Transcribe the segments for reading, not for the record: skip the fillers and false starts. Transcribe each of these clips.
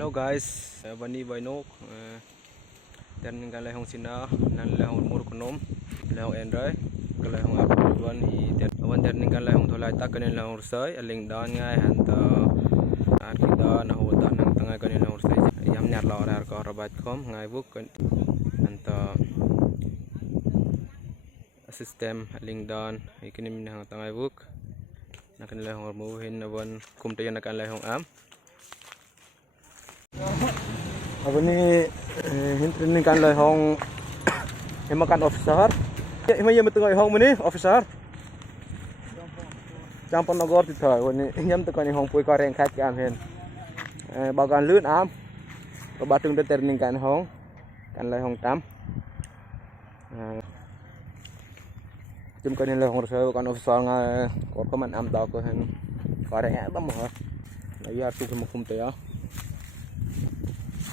Hello guys,วันนี้ Bainok dan galai hong sina nan la hong mur konom la hong Android galai hong wan hi wan dan galai hong tholai tak kan la hong sai aling dan ngai han ta an ki da na ho ta nang tangai kan la hong sai yam nyat la ra ko rabat khom ngai buk kan an ta system aling dan ikin min hang tangai buk nak kan la hong mu hin wan kum ta yan kan la hong amวันนี้เห็นtraining กันเลยห้องเห็นมากัน officer ไม่ยังมาตึงไอ้ห้องมื้อนี้ officer จำปนกรติดถอยวันนี้ยังตึงกันในห้องปุยก็แรงคัดกันเห็นบอกกันลื่นอ้ำก็บาดตึงได้ training กันห้องกันเลยห้องตั้มจุ่มกันในเลยห้องเซอร์กัน officer งากดก็มันอ้ำดอกก็เห็นก็แรงตั้มเหรอแล้วยาตุกมาคุมเตะ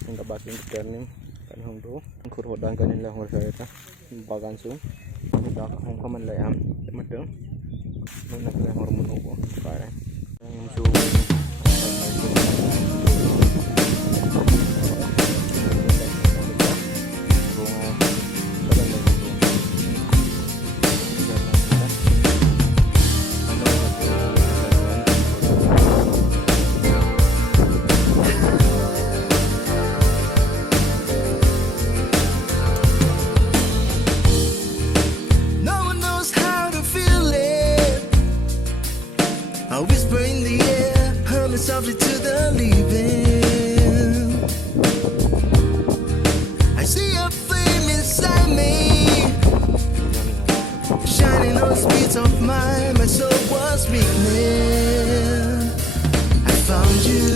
Ang kabatin training kan hong do ang kurhodan kanin la hong saya ta bagan sung da hong kaman la am madeng nang nak la hormon ko pare ang su I whisper in the air, humming softly to the leaving. I see a flame inside me, shining on the speeds of mine. My soul was weakening. I found you.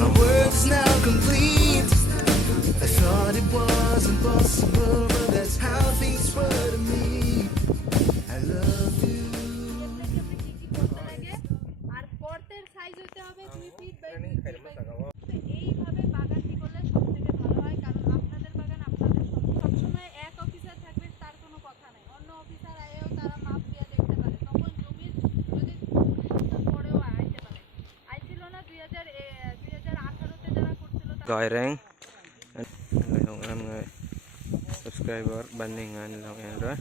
My work is now complete. I thought it was impossible, but that's how things were to me. I love you. এইভাবে বাগানটি করলে সবথেকে ভালো হয় কারণ আপনাদের বাগান আপনাদের সবসময় এক অফিসার থাকবে তার কোনো কথা নাই অন্য অফিসার আয়েও তারা মাপ দিয়ে দেখতে পারে তখন জমির যদি পরেও আইতে পারে আইছিল না 2018 তে যারা করছিল goi reng lai hong am ngai subscriber bandingan long Android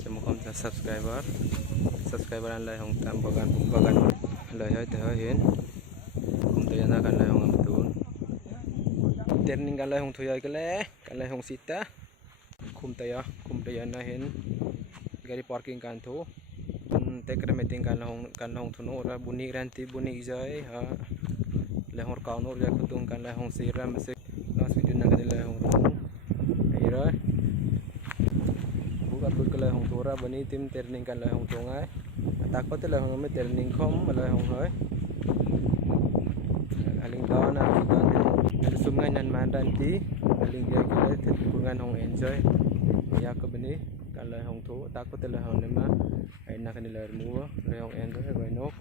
semoga bisa subscriber an lai hong tam bagan lai hai te hin kum te yana kan lai hong am tun training kan lai hong thoyai kale kan lai hong sita kum te yana hin gari parking kan thu te kre meeting kan hong thuno ra buni ranti buni jai ha lai hong kaun or ja kutung kan lai hong siram se last video na kan lai hong ai rồi buka put lai hong thora bani tim training kan lai hong thongai tak ko te lai hong me training khom lai hong hoi aling dawn dan sungai nan mandan ti aling dia kale te kungan hong enjoy ya ko bani kan lai hong tho tak ko te lai hong nema ai na kan lai mu lai hong enjoy Bainok